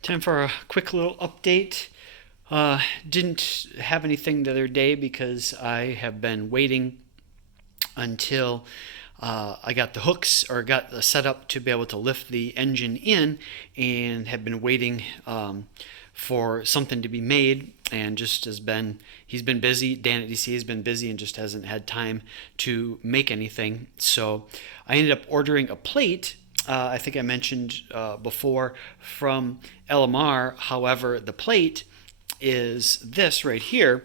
Time for a quick little update. Didn't have anything the other day because I have been waiting until I got the hooks or got the setup to be able to lift the engine in, and have been waiting for something to be made. And just has been he's been busy. Dan at DC has been busy and just hasn't had time to make anything. So I ended up ordering a plate. I think I mentioned before, from LMR. However, the plate is this right here,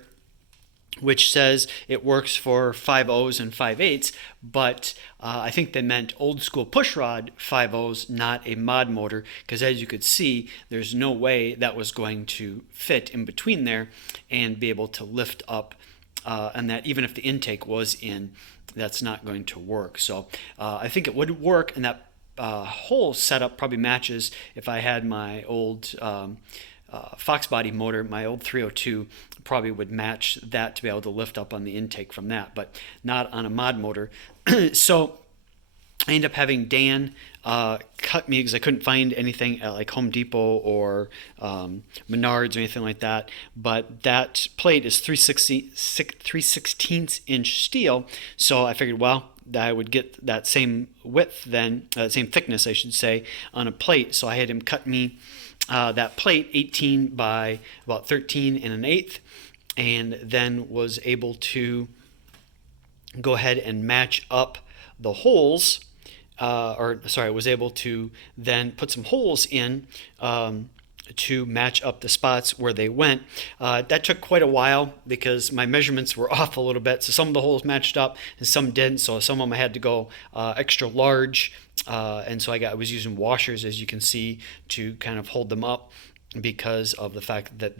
which says it works for 5.0s and 5.8s, but I think they meant old school pushrod 5.0s, not a mod motor, because as you could see, there's no way that was going to fit in between there and be able to lift up, and that even if the intake was in, that's not going to work. So I think it would work, and that whole setup probably matches if I had my old Fox body motor, my old 302 probably would match that to be able to lift up on the intake from that, but not on a mod motor. So I ended up having Dan cut me because I couldn't find anything at like Home Depot or Menards or anything like that. But that plate is 3/16 inch steel, so I figured, well, that I would get that same width then, same thickness, I should say, on a plate. So I had him cut me that plate 18 by about 13 and an eighth, and then was able to go ahead and match up the holes, was able to then put some holes in to match up the spots where they went. That took quite a while because my measurements were off a little bit. So some of the holes matched up and some didn't. So some of them I had to go extra large. And so I was using washers, as you can see, to kind of hold them up because of the fact that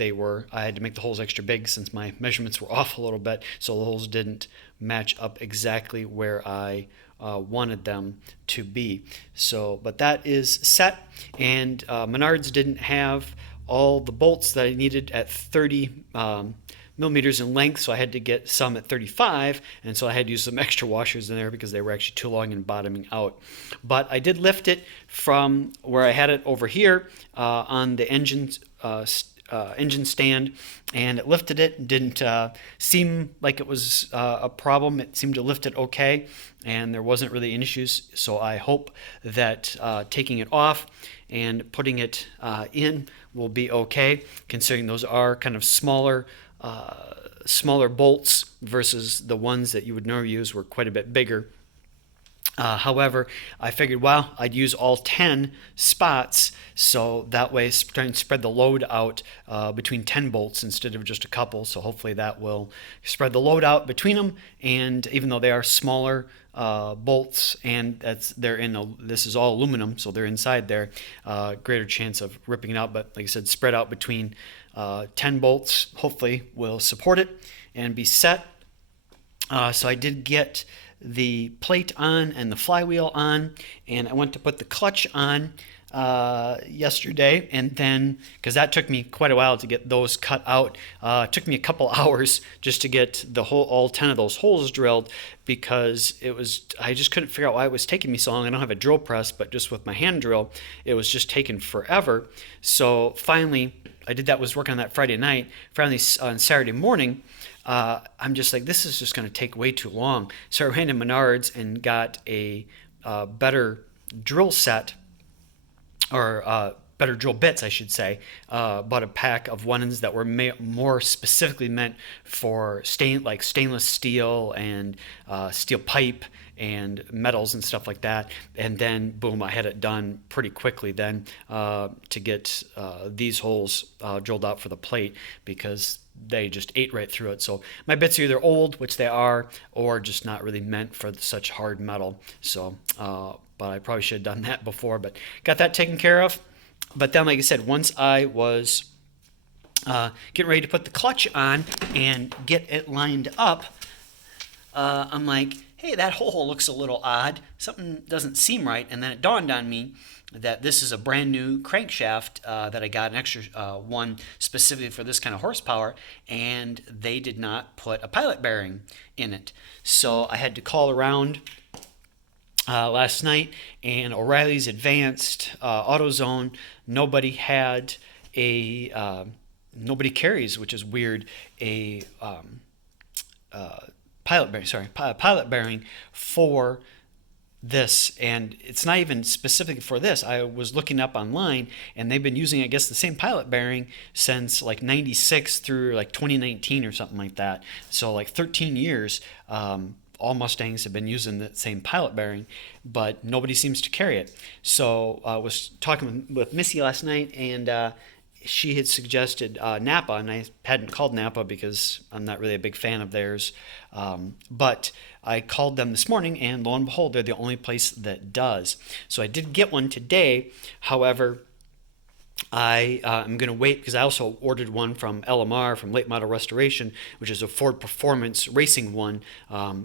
I had to make the holes extra big since my measurements were off a little bit. So the holes didn't match up exactly where I wanted them to be. So, but that is set, and Menards didn't have all the bolts that I needed at 30 millimeters in length, so I had to get some at 35, and so I had to use some extra washers in there because they were actually too long and bottoming out. But I did lift it from where I had it over here on the engine stand, and it lifted it. Didn't seem like it was a problem. It seemed to lift it okay, and there wasn't really any issues. So I hope that taking it off and putting it in will be okay, considering those are kind of smaller bolts versus the ones that you would normally use were quite a bit bigger. However, I figured, well, I'd use all 10 spots, so that way try and spread the load out between 10 bolts instead of just a couple. So hopefully that will spread the load out between them. And even though they are smaller bolts, and this is all aluminum, so they're inside there, greater chance of ripping it out. But like I said, spread out between 10 bolts hopefully will support it and be set. So I did get the plate on and the flywheel on, and I went to put the clutch on yesterday, and then because that took me quite a while to get those cut out, it took me a couple hours just to get all 10 of those holes drilled, because I just couldn't figure out why it was taking me so long. I don't have a drill press, but just with my hand drill it was just taking forever. So finally I did that, was working on that Friday night. Finally on Saturday morning, I'm just like, this is just going to take way too long. So I ran to Menards and got a better drill set, or better drill bits, I should say. Bought a pack of ones that were more specifically meant for stainless steel and steel pipe and metals and stuff like that. And then boom, I had it done pretty quickly then to get these holes drilled out for the plate, because they just ate right through it. So my bits are either old, which they are, or just not really meant for such hard metal. So but I probably should have done that before, but got that taken care of. But then, like I said, once I was getting ready to put the clutch on and get it lined up, I'm like, hey, that hole looks a little odd. Something doesn't seem right. And then it dawned on me that this is a brand new crankshaft that I got, an extra one specifically for this kind of horsepower, and they did not put a pilot bearing in it. So I had to call around last night, and O'Reilly's Advanced, AutoZone, nobody had nobody carries, which is weird, a pilot bearing for this. And it's not even specific for this. I was looking up online, and they've been using, I guess, the same pilot bearing since like 96 through like 2019 or something like that. So like 13 years. All Mustangs have been using the same pilot bearing, but nobody seems to carry it. So I was talking with Missy last night, and she had suggested Napa, and I hadn't called Napa because I'm not really a big fan of theirs. But I called them this morning, and lo and behold, they're the only place that does. So I did get one today. However, I'm going to wait because I also ordered one from LMR, from Late Model Restoration, which is a Ford Performance racing one,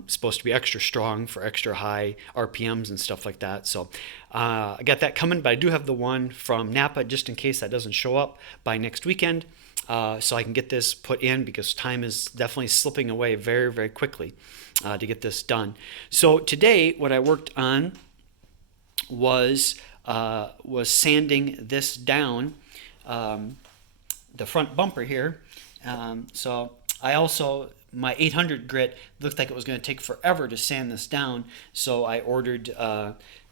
supposed to be extra strong for extra high RPMs and stuff like that. So I got that coming, but I do have the one from Napa just in case that doesn't show up by next weekend, so I can get this put in because time is definitely slipping away very, very quickly to get this done. So today what I worked on was sanding this down, the front bumper here. So I also, my 800 grit looked like it was going to take forever to sand this down, so I ordered,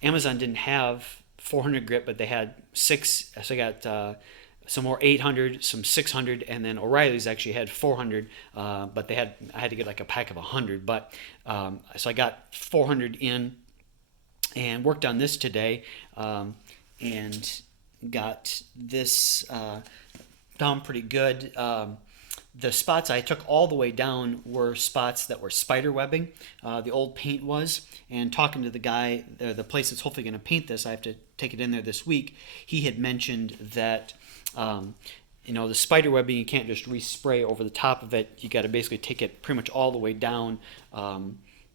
Amazon didn't have 400 grit, but they had 6, so I got some more 800, some 600, and then O'Reilly's actually had 400, but I had to get like a pack of 100, but so I got 400 in and worked on this today, and got this down pretty good. The spots I took all the way down were spots that were spider webbing, the old paint was, and talking to the guy, the place that's hopefully going to paint this, I have to take it in there this week, he had mentioned that the spider webbing, you can't just respray over the top of it, you got to basically take it pretty much all the way down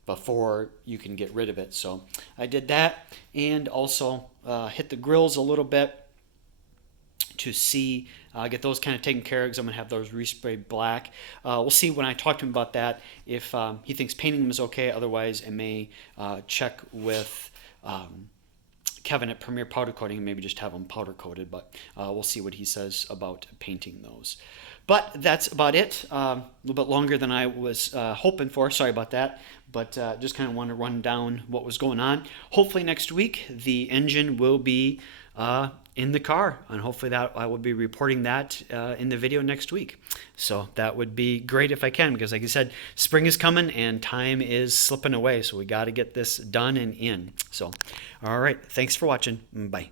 before you can get rid of it. So I did that, and also hit the grills a little bit to see, get those kind of taken care of, because I'm going to have those resprayed black. We'll see when I talk to him about that if he thinks painting them is okay. Otherwise, I may check with Kevin at Premier Powder Coating and maybe just have them powder coated, but we'll see what he says about painting those. But that's about it. A little bit longer than I was hoping for. Sorry about that. But just kind of want to run down what was going on. Hopefully next week the engine will be in the car, and hopefully that I will be reporting that in the video next week. So that would be great if I can, because like I said, spring is coming and time is slipping away. So we got to get this done and in. So, all right. Thanks for watching. Bye.